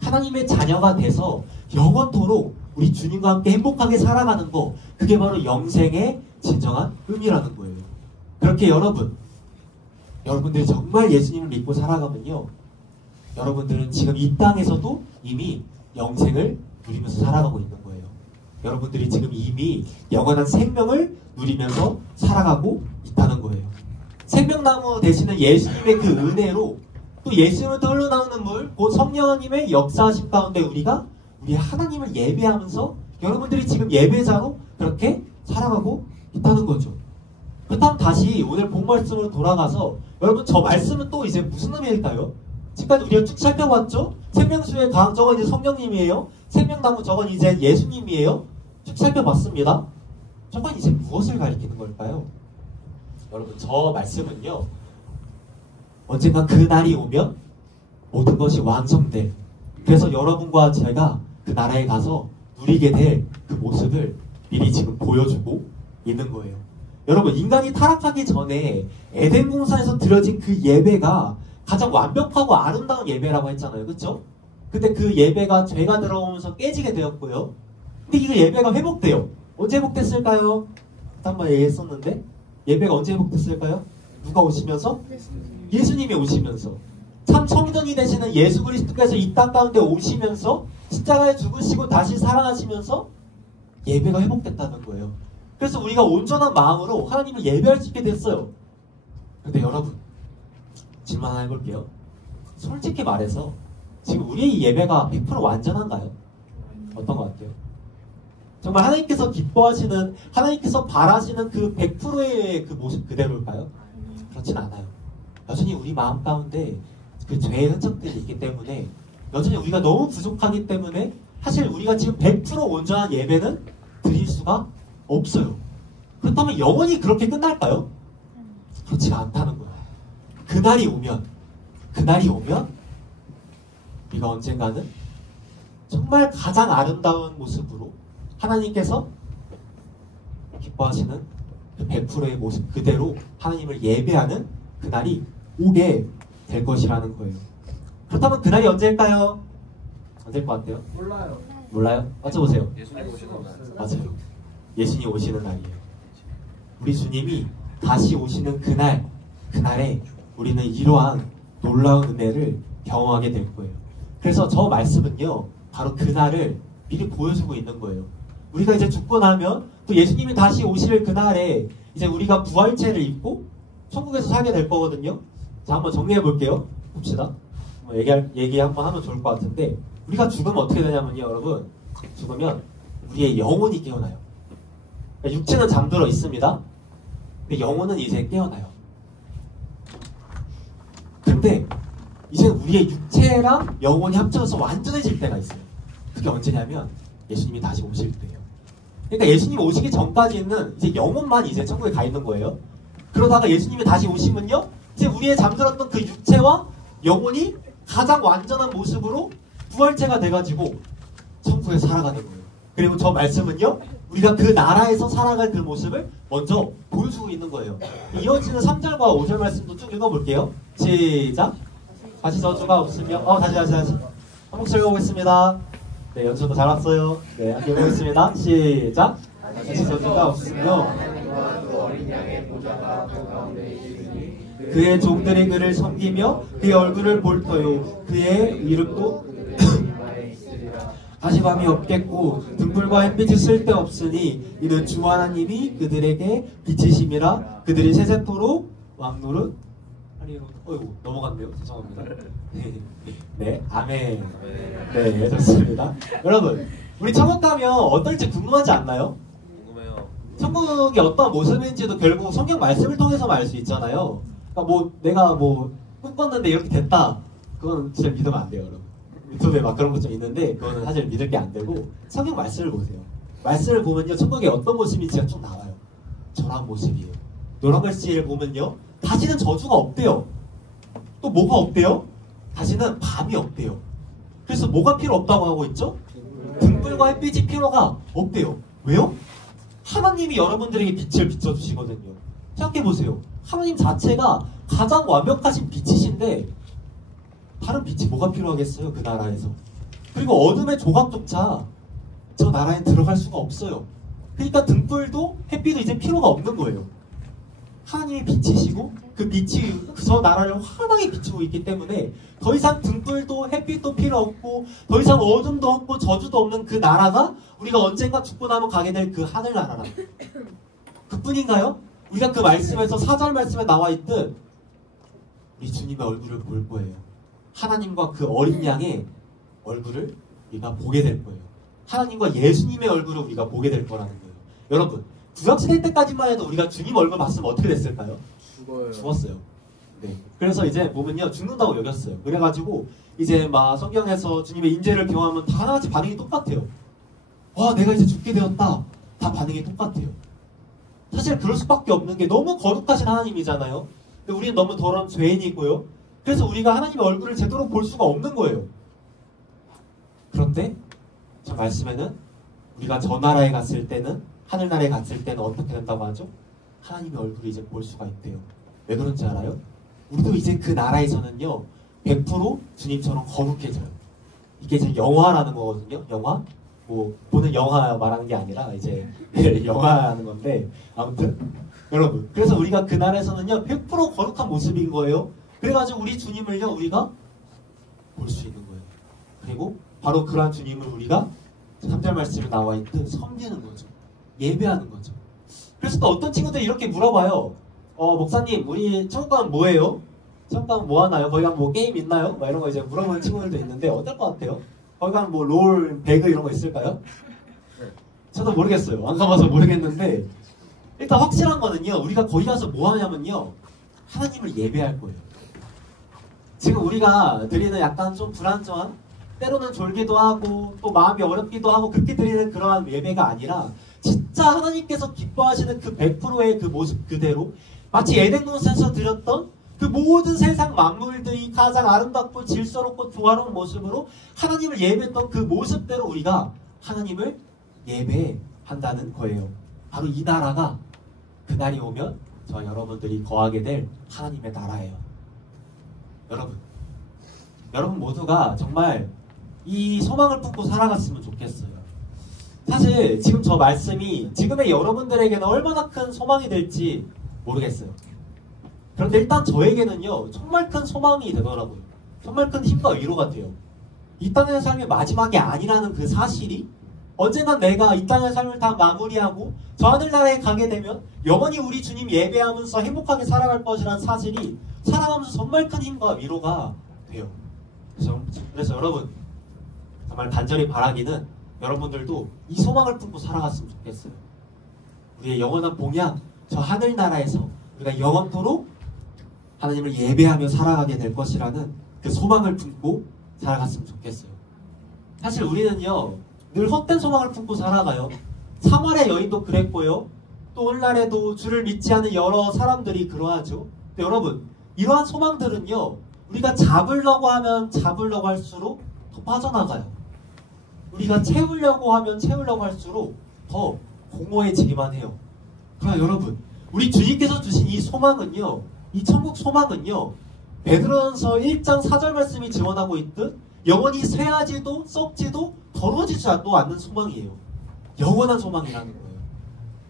하나님의 자녀가 돼서 영원토록 우리 주님과 함께 행복하게 살아가는 거, 그게 바로 영생의 진정한 의미라는 거예요. 그렇게 여러분들이 정말 예수님을 믿고 살아가면요 여러분들은 지금 이 땅에서도 이미 영생을 누리면서 살아가고 있는 거예요. 여러분들이 지금 이미 영원한 생명을 누리면서 살아가고 있다는 거예요. 생명나무 되시는 예수님의 그 은혜로 또 예수님으로부터 흘러나오는 물, 곧 성령님의 역사하심 가운데 우리가 우리 하나님을 예배하면서 여러분들이 지금 예배자로 그렇게 살아가고 있다는 거죠. 그렇다면 다시 오늘 본 말씀으로 돌아가서 여러분 저 말씀은 또 이제 무슨 의미일까요? 지금까지 우리가 쭉 살펴봤죠? 생명수의 강 저건 이제 성령님이에요. 생명나무 저건 이제 예수님이에요. 쭉 살펴봤습니다. 저건 이제 무엇을 가리키는 걸까요? 여러분 저 말씀은요 언젠가 그 날이 오면 모든 것이 완성돼. 그래서 여러분과 제가 그 나라에 가서 누리게 될 그 모습을 미리 지금 보여주고 있는 거예요. 여러분 인간이 타락하기 전에 에덴 동산에서 드려진 그 예배가 가장 완벽하고 아름다운 예배라고 했잖아요. 그렇죠? 근데 그 예배가 죄가 들어오면서 깨지게 되었고요. 근데 이 예배가 회복돼요. 언제 회복됐을까요? 한번 얘기했었는데 예배가 언제 회복됐을까요? 누가 오시면서? 예수님이 오시면서. 참 성전이 되시는 예수 그리스도께서 이 땅 가운데 오시면서 십자가에 죽으시고 다시 살아나시면서 예배가 회복됐다는 거예요. 그래서 우리가 온전한 마음으로 하나님을 예배할 수 있게 됐어요. 근데 여러분 질문 하나 해볼게요. 솔직히 말해서 지금 우리의 예배가 100% 완전한가요? 어떤 것 같아요? 정말 하나님께서 기뻐하시는, 하나님께서 바라시는 그 100%의 그 모습 그대로일까요? 그렇진 않아요. 여전히 우리 마음 가운데 그 죄의 흔적들이 있기 때문에 여전히 우리가 너무 부족하기 때문에 사실 우리가 지금 100% 온전한 예배는 드릴 수가 없어요. 그렇다면 영원히 그렇게 끝날까요? 그렇지가 않다는 거예요. 그날이 오면 우리가 언젠가는 정말 가장 아름다운 모습으로 하나님께서 기뻐하시는 그 100%의 모습 그대로 하나님을 예배하는 그날이 오게 될 것이라는 거예요. 그렇다면 그날이 언제일까요? 언제일 것 같아요? 몰라요. 몰라요? 맞춰보세요. 알 수가 없어요. 맞아요. 예수님이 오시는 날이에요. 우리 주님이 다시 오시는 그날에 우리는 이러한 놀라운 은혜를 경험하게 될 거예요. 그래서 저 말씀은요 바로 그날을 미리 보여주고 있는 거예요. 우리가 이제 죽고 나면 또 예수님이 다시 오실 그날에 이제 우리가 부활체를 입고 천국에서 살게 될 거거든요. 자, 한번 정리해 볼게요. 봅시다. 얘기 한번 하면 좋을 것 같은데, 우리가 죽으면 어떻게 되냐면요, 여러분. 죽으면 우리의 영혼이 깨어나요. 그러니까 육체는 잠들어 있습니다. 근데 영혼은 이제 깨어나요. 근데 이제 우리의 육체랑 영혼이 합쳐서 완전해질 때가 있어요. 그게 언제냐면 예수님이 다시 오실 때예요. 그러니까 예수님이 오시기 전까지는 이제 영혼만 이제 천국에 가 있는 거예요. 그러다가 예수님이 다시 오시면요, 이제 우리의 잠들었던 그 육체와 영혼이 가장 완전한 모습으로 부활체가 돼가지고 천국에 살아가는 거예요. 그리고 저 말씀은요, 우리가 그 나라에서 살아갈 그 모습을 먼저 보여주고 있는 거예요. 이어지는 3절과 5절 말씀도 쭉 읽어볼게요. 시작. 다시 저주가 없으며 다시 한 목소리 읽어보겠습니다. 네, 연주도 잘 왔어요. 네, 함께 읽어보겠습니다. 시작. 다시 저주가 없으며 그의 종들이 그를 섬기며 그의 얼굴을 볼 터요. 그의 이름도 다시 밤이 없겠고 등불과 햇빛이 쓸데없으니 이는 주 하나님이 그들에게 빛이심이라. 그들이 세세토록 왕노릇 하리로다. 어이구, 넘어갔네요. 죄송합니다. 네, 아멘. 네, 좋습니다. 여러분, 우리 천국 가면 어떨지 궁금하지 않나요? 궁금해요. 천국이 어떤 모습인지도 결국 성경 말씀을 통해서만 알 수 있잖아요. 그러니까 뭐 내가 뭐 꿈꿨는데 이렇게 됐다. 그건 진짜 믿으면 안 돼요, 여러분. 유튜브에 막 그런 것 좀 있는데 그거는 사실 믿을 게 안 되고 성경 말씀을 보세요. 말씀을 보면요, 천국이 어떤 모습인지가 쭉 나와요. 저런 모습이에요. 노란 글씨를 보면요, 다시는 저주가 없대요. 또 뭐가 없대요? 다시는 밤이 없대요. 그래서 뭐가 필요 없다고 하고 있죠? 등불과 햇빛이 필요가 없대요. 왜요? 하나님이 여러분들에게 빛을 비춰주시거든요. 생각해보세요. 하나님 자체가 가장 완벽하신 빛이신데 다른 빛이 뭐가 필요하겠어요? 그 나라에서. 그리고 어둠의 조각조차 저 나라에 들어갈 수가 없어요. 그러니까 등불도 햇빛도 이제 필요가 없는 거예요. 하나님이 빛이시고 그 빛이 저 나라를 환하게 비추고 있기 때문에 더 이상 등불도 햇빛도 필요 없고 더 이상 어둠도 없고 저주도 없는 그 나라가 우리가 언젠가 죽고 나면 가게 될 그 하늘나라라. 그뿐인가요? 우리가 그 말씀에서 4절 말씀에 나와 있듯 우리 주님의 얼굴을 볼 거예요. 하나님과 그 어린 양의 얼굴을 우리가 보게 될 거예요. 하나님과 예수님의 얼굴을 우리가 보게 될 거라는 거예요. 여러분, 구약시대 때까지만 해도 우리가 주님 얼굴 봤으면 어떻게 됐을까요? 죽었어요. 네. 그래서 이제 보면요, 죽는다고 여겼어요. 그래가지고 이제 막 성경에서 주님의 인재를 경험하면 다 하나같이 반응이 똑같아요. 와, 내가 이제 죽게 되었다. 다 반응이 똑같아요. 사실 그럴 수밖에 없는 게 너무 거룩하신 하나님이잖아요. 근데 우리는 너무 더러운 죄인이고요. 그래서 우리가 하나님의 얼굴을 제대로 볼 수가 없는 거예요. 그런데 저 말씀에는 우리가 저 나라에 갔을 때는, 하늘나라에 갔을 때는 어떻게 된다고 하죠? 하나님의 얼굴을 이제 볼 수가 있대요. 왜 그런지 알아요? 우리도 이제 그 나라에서는요, 100% 주님처럼 거룩해져요. 이게 이제 영화라는 거거든요. 영화? 뭐 보는 영화 말하는 게 아니라 이제 영화 하는 건데, 아무튼 여러분, 그래서 우리가 그 나라에서는요 100% 거룩한 모습인 거예요. 그래가지고 우리 주님을요 우리가 볼 수 있는 거예요. 그리고 바로 그러한 주님을 우리가 3절 말씀에 나와 있듯 섬기는 거죠. 예배하는 거죠. 그래서 또 어떤 친구들이 이렇게 물어봐요. 목사님, 우리 천국 가면 뭐예요? 천국 가면 뭐 하나요? 거기 가면 뭐 게임 있나요? 막 이런 거 이제 물어보는 친구들도 있는데 어떨 것 같아요? 거기 가면 뭐 롤, 배그 이런 거 있을까요? 저도 모르겠어요. 안 가봐서 모르겠는데 일단 확실한 거는요, 우리가 거기 가서 뭐 하냐면요, 하나님을 예배할 거예요. 지금 우리가 드리는 약간 좀 불안정한, 때로는 졸기도 하고 또 마음이 어렵기도 하고 그렇게 드리는 그러한 예배가 아니라 진짜 하나님께서 기뻐하시는 그 100%의 그 모습 그대로, 마치 에덴 동산에서 드렸던 그 모든 세상 만물들이 가장 아름답고 질서롭고 조화로운 모습으로 하나님을 예배했던 그 모습대로 우리가 하나님을 예배한다는 거예요. 바로 이 나라가 그날이 오면 저와 여러분들이 거하게 될 하나님의 나라예요. 여러분 모두가 정말 이 소망을 품고 살아갔으면 좋겠어요. 사실 지금 저 말씀이 지금의 여러분들에게는 얼마나 큰 소망이 될지 모르겠어요. 그런데 일단 저에게는요 정말 큰 소망이 되더라고요. 정말 큰 힘과 위로가 돼요. 이 땅의 삶이 마지막이 아니라는 그 사실이, 언젠간 내가 이 땅의 삶을 다 마무리하고 저 하늘나라에 가게 되면 영원히 우리 주님 예배하면서 행복하게 살아갈 것이라는 사실이 살아가면서 정말 큰 힘과 위로가 돼요. 그래서 여러분, 정말 간절히 바라기는 여러분들도 이 소망을 품고 살아갔으면 좋겠어요. 우리의 영원한 봉양, 저 하늘나라에서 우리가 영원토록 하나님을 예배하며 살아가게 될 것이라는 그 소망을 품고 살아갔으면 좋겠어요. 사실 우리는요 늘 헛된 소망을 품고 살아가요. 사마리아 여인도 그랬고요, 또 오늘날에도 주를 믿지 않는 여러 사람들이 그러하죠. 근데 여러분, 이러한 소망들은요 우리가 잡으려고 하면 잡으려고 할수록 더 빠져나가요. 우리가 채우려고 하면 채우려고 할수록 더 공허해지기만 해요. 그러나 여러분, 우리 주님께서 주신 이 소망은요, 이 천국 소망은요, 베드로전서 1장 4절 말씀이 증언하고 있듯 영원히 쇠하지도 썩지도 더러지지도 않는 소망이에요. 영원한 소망이라는 거예요.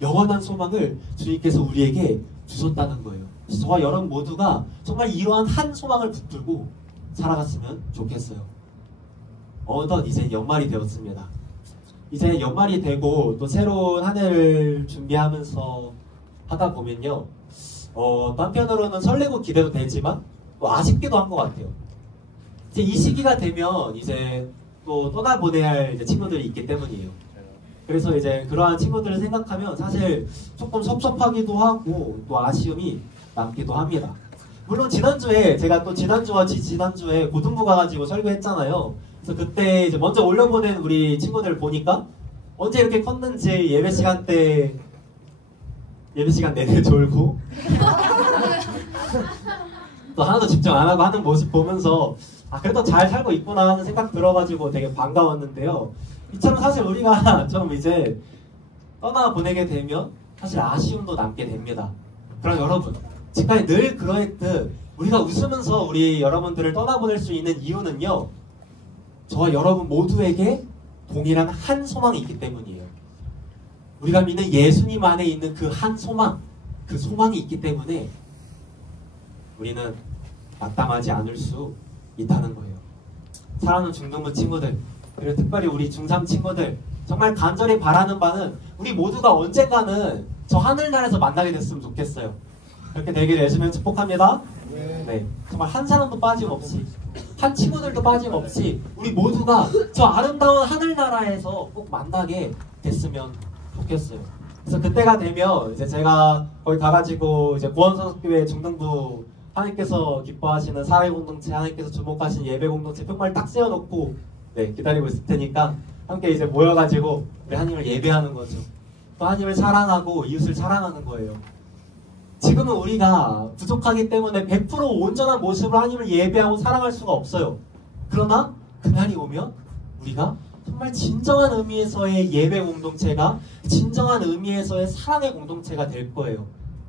영원한 소망을 주님께서 우리에게 주셨다는 거예요. 저와 여러분 모두가 정말 이러한 한 소망을 붙들고 살아갔으면 좋겠어요. 어느덧 이제 연말이 되었습니다. 이제 연말이 되고 또 새로운 한 해를 준비하면서 하다 보면요, 또 한편으로는 설레고 기대도 되지만 또 아쉽기도 한 것 같아요. 이제 이 시기가 되면 이제 또 떠나보내야 할 이제 친구들이 있기 때문이에요. 그래서 이제 그러한 친구들을 생각하면 사실 조금 섭섭하기도 하고 또 아쉬움이 남기도 합니다. 물론 지난주에 제가 또 지난주와 지난주에 고등부 가가지고 설교했잖아요. 그래서 그때 이제 먼저 올려보낸 우리 친구들 보니까 언제 이렇게 컸는지 예배 시간 내내 졸고 또 하나도 집중 안 하고 하는 모습 보면서 아 그래도 잘 살고 있구나 하는 생각 들어가지고 되게 반가웠는데요. 이처럼 사실 우리가 좀 이제 떠나보내게 되면 사실 아쉬움도 남게 됩니다. 그럼 여러분 지금까지 늘 그러했듯 우리가 웃으면서 우리 여러분들을 떠나보낼 수 있는 이유는요. 저와 여러분 모두에게 동일한 한 소망이 있기 때문이에요. 우리가 믿는 예수님 안에 있는 그 한 소망, 그 소망이 있기 때문에 우리는 마땅하지 않을 수 있다는 거예요. 사랑하는 중등부 친구들, 그리고 특별히 우리 중3 친구들, 정말 간절히 바라는 바는 우리 모두가 언젠가는 저 하늘나라에서 만나게 됐으면 좋겠어요. 그렇게 되기를 예수님 축복합니다. 네, 정말 한 사람도 빠짐없이, 한 친구들도 빠짐없이 우리 모두가 저 아름다운 하늘나라에서 꼭 만나게 됐으면 좋겠어요. 그래서 그때가 되면 이제 제가 거기 가가지고 이제 구원성교회 중등부 하나님께서 기뻐하시는 사회 공동체, 하나님께서 주목하시는 예배 공동체 평말 딱 세워놓고 네, 기다리고 있을 테니까 함께 이제 모여가지고 우리 하나님을 예배하는 거죠. 또 하나님을 사랑하고 이웃을 사랑하는 거예요. 지금은 우리가 부족하기 때문에 100% 온전한 모습으로 하나님을 예배하고 사랑할 수가 없어요. 그러나 그날이 오면 우리가 정말 진정한 의미에서의 예배 공동체가 진정한 의미에서의 사랑의 공동체가 될 거예요.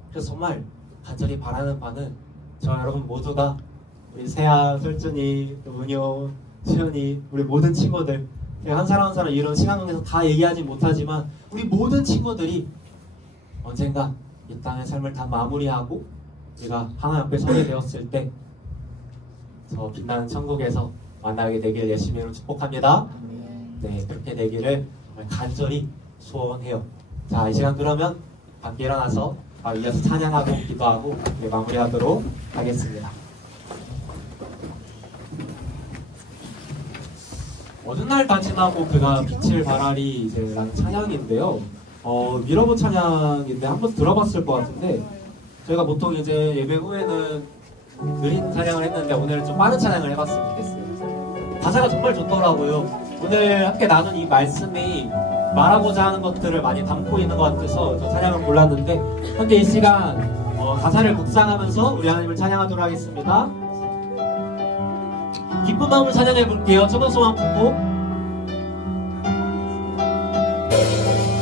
그래서 정말 간절히 바라는 바는 저와 여러분 모두가 우리 세아, 설준이, 은효, 수현이 우리 모든 친구들 한 사람 한 사람 이런 시간에서 다 얘기하지 못하지만 우리 모든 친구들이 언젠가 이 땅의 삶을 다 마무리하고 우리가 하나님 앞에 서게 되었을 때 저 빛나는 천국에서 만나게 되길 예수님으로 축복합니다. 네, 그렇게 되기를 정말 간절히 소원해요. 자, 이 시간 그러면 함께 일어나서 바로 이어서 찬양하고 기도하고 네, 마무리하도록 하겠습니다. 어느 날 다 지나고 그가 빛을 발하리 이제 라는 찬양인데요. 미러브 찬양인데 한번 들어봤을 것 같은데 저희가 보통 이제 예배 후에는 느린 찬양을 했는데 오늘은 좀 빠른 찬양을 해봤으면 좋겠어요. 가사가 정말 좋더라고요. 오늘 함께 나눈 이 말씀이 말하고자 하는 것들을 많이 담고 있는 것 같아서 저 찬양을 골랐는데 함께 이 시간 가사를 묵상하면서 우리 하나님을 찬양하도록 하겠습니다. 기쁜 마음으로 찬양해 볼게요. 저번 소망 품고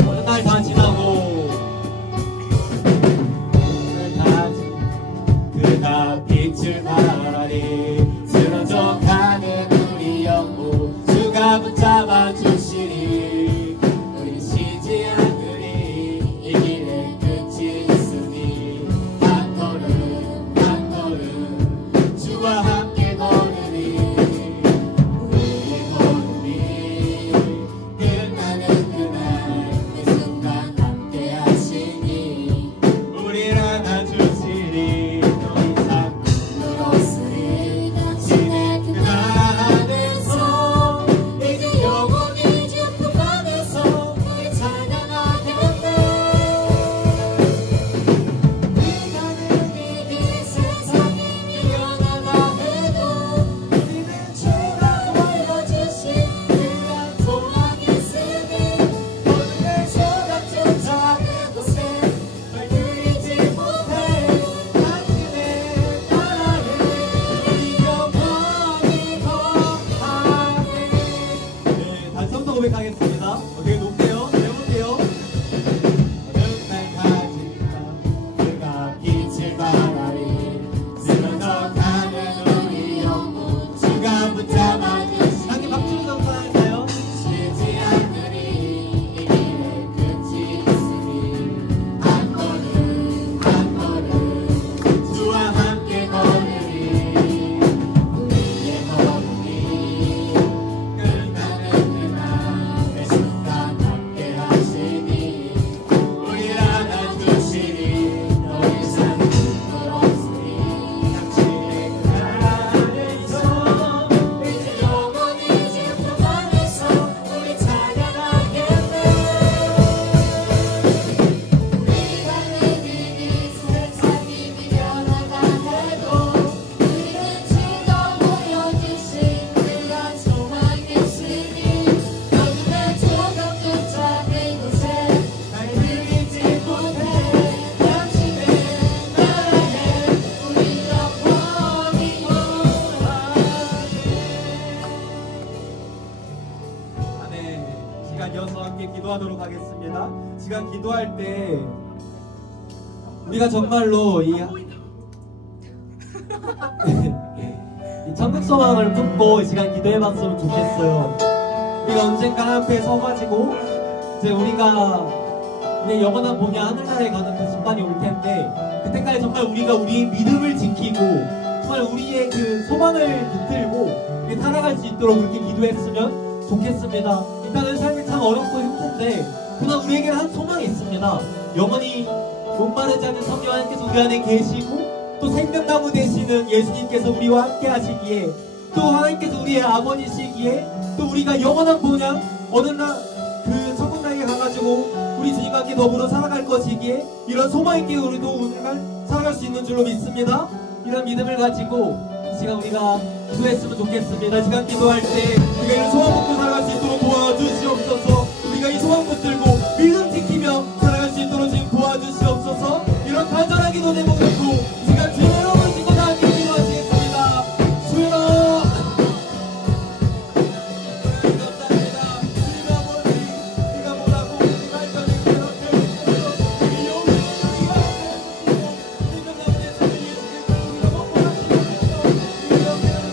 어느 날 다 지나고 그가 빛을 발하리 쓰러져 가는 우리 영혼 주가 붙잡아 주시리 우리 쉬지 않으리 이 길에 끝이 있으니 한 걸음 한 걸음 주와 함께 걸으리 우리 걸음이 시간 기도할 때 우리가 정말로 이 천국 소망을 품고 이 시간 기도해봤으면 좋겠어요. 우리가 언젠가 앞에 서가지고 이제 우리가 이제 영원한 본향 하늘나라에 가는 그 순간이 올 텐데, 그때까지 정말 우리가 우리의 믿음을 지키고 정말 우리의 그 소망을 붙들고 살아갈 수 있도록 그렇게 기도했으면 좋겠습니다. 일단은 삶이 참 어렵고 힘든데 그러나 우리에게는 한 소망이 있습니다. 영원히 목마르지 않는 성령 하나님께서 우리 안에 계시고, 또 생명나무 되시는 예수님께서 우리와 함께 하시기에, 또 하나님께서 우리의 아버지시기에, 또 우리가 영원한 본향 어느 날 그 천국나라에 가가지고 우리 주님과 함께 더불어 살아갈 것이기에, 이런 소망 있게 우리도 오늘날 살아갈 수 있는 줄로 믿습니다. 이런 믿음을 가지고 이 시간 우리가 기도했으면 좋겠습니다. 이 시간 기도할 때 우리가 이런 소망 붙들고 살아갈 수 있도록 도와주시옵소서. 우리가 이 소망 붙들고 믿음 지키며 살아갈 수 있도록 지금 도와주시옵소서. 이런 간절한 기도 제목 듣고 이 시간 주의 이름을 짓고 다 함께 기도하시겠습니다. 주여 감사합니다. 주님 아버지, 우리가 뭐라고 할 거니 그렇게 우리 영혼을 우리가 생명 가운데 주님 예수님께서 우리가 먹고 하시면서 이렇게 하는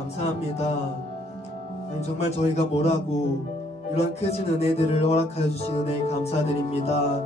감사합니다. 하나님, 정말 저희가 뭐라고 이러한 크신 은혜들을 허락하여 주신 은혜에 감사드립니다.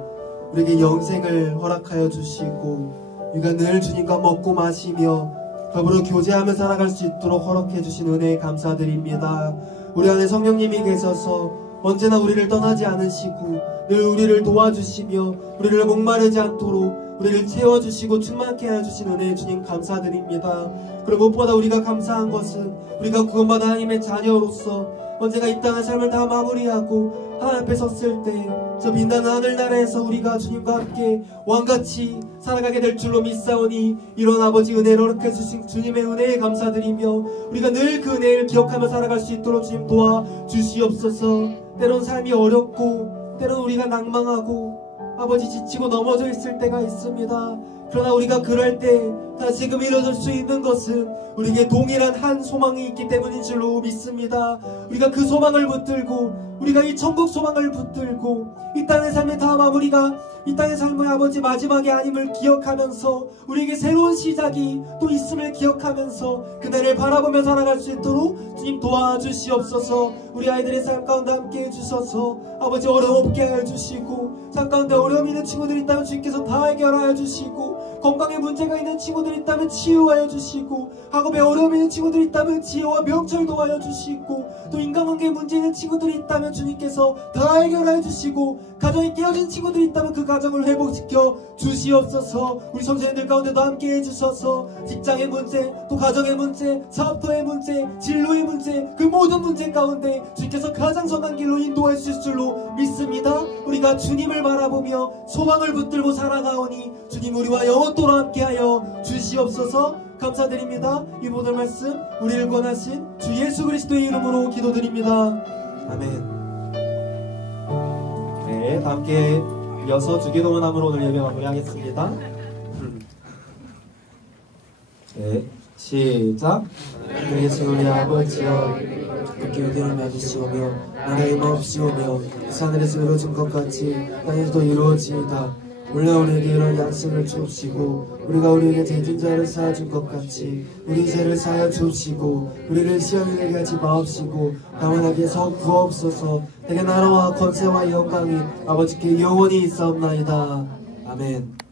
우리에게 영생을 허락하여 주시고 우리가 늘 주님과 먹고 마시며 더불어 교제하며 살아갈 수 있도록 허락해 주신 은혜에 감사드립니다. 우리 안에 성령님이 계셔서 언제나 우리를 떠나지 않으시고 늘 우리를 도와주시며 우리를 목마르지 않도록 우리를 채워주시고 충만케 해주신 은혜에 주님 감사드립니다. 그리고 무엇보다 우리가 감사한 것은 우리가 구원받은 하나님의 자녀로서 언제가 이 땅의 삶을 다 마무리하고 하나님 앞에 섰을 때 저 빛나는 하늘나라에서 우리가 주님과 함께 왕같이 살아가게 될 줄로 믿사오니, 이런 아버지 은혜를 허락해 주신 주님의 은혜에 감사드리며 우리가 늘 그 은혜를 기억하며 살아갈 수 있도록 주님 도와주시옵소서. 때론 삶이 어렵고 때론 우리가 낭망하고 아버지 지치고 넘어져 있을 때가 있습니다. 그러나 우리가 그럴 때 다시금 일어설 수 있는 것은 우리에게 동일한 한 소망이 있기 때문인 줄로 믿습니다. 우리가 그 소망을 붙들고 우리가 이 천국 소망을 붙들고 이 땅의 삶의 다 마무리가 이 땅의 삶의 아버지 마지막이 아님을 기억하면서 우리에게 새로운 시작이 또 있음을 기억하면서 그날을 바라보며 살아갈 수 있도록 주님 도와주시옵소서. 우리 아이들의 삶 가운데 함께 해주셔서 아버지 어려움 없게 하여 주시고, 삶 가운데 어려움 있는 친구들이 있다면 주님께서 다 해결하여 주시고, 건강에 문제가 있는 친구들이 있다면 치유하여 주시고, 학업에 어려움이 있는 친구들이 있다면 지혜와 명철 도와여 주시고, 또 인간관계에 문제 있는 친구들이 있다면 주님께서 다 해결하여 주시고, 가정이 깨어진 친구들이 있다면 그 가정을 회복시켜 주시옵소서. 우리 성도님들 가운데도 함께 해주셔서 직장의 문제, 또 가정의 문제, 사업터의 문제, 진로의 문제, 그 모든 문제 가운데 주님께서 가장 선한 길로 인도해 주실 줄로 믿습니다. 우리가 주님을 바라보며 소망을 붙들고 살아가오니 주님 우리와 영원토록 함께하여 주시옵소서. 감사드립니다. 이 모든 말씀 우리를 권하신 주 예수 그리스도의 이름으로 기도드립니다. 아멘. 네, 다 함께 이어서 주기도문함으로 오늘 예배 마무리하겠습니다. 네, 시작. 예수 우리 아버지여 그렇게 우리를 맞으시오며 나라의 마옵시오며 하늘에서 이루어진 것 같이 땅에서도 이루어지이다. 오늘 우리에게 이런 양식을 주옵시고 우리가 우리에게 죄진 자를 사하준 것 같이 우리 죄를 사하여 주옵시고 우리를 시험에 들게 하지 마옵시고 다만 악에서 구하옵소서. 내게 나라와 권세와 영광이 아버지께 영원히 있사옵나이다. 아멘.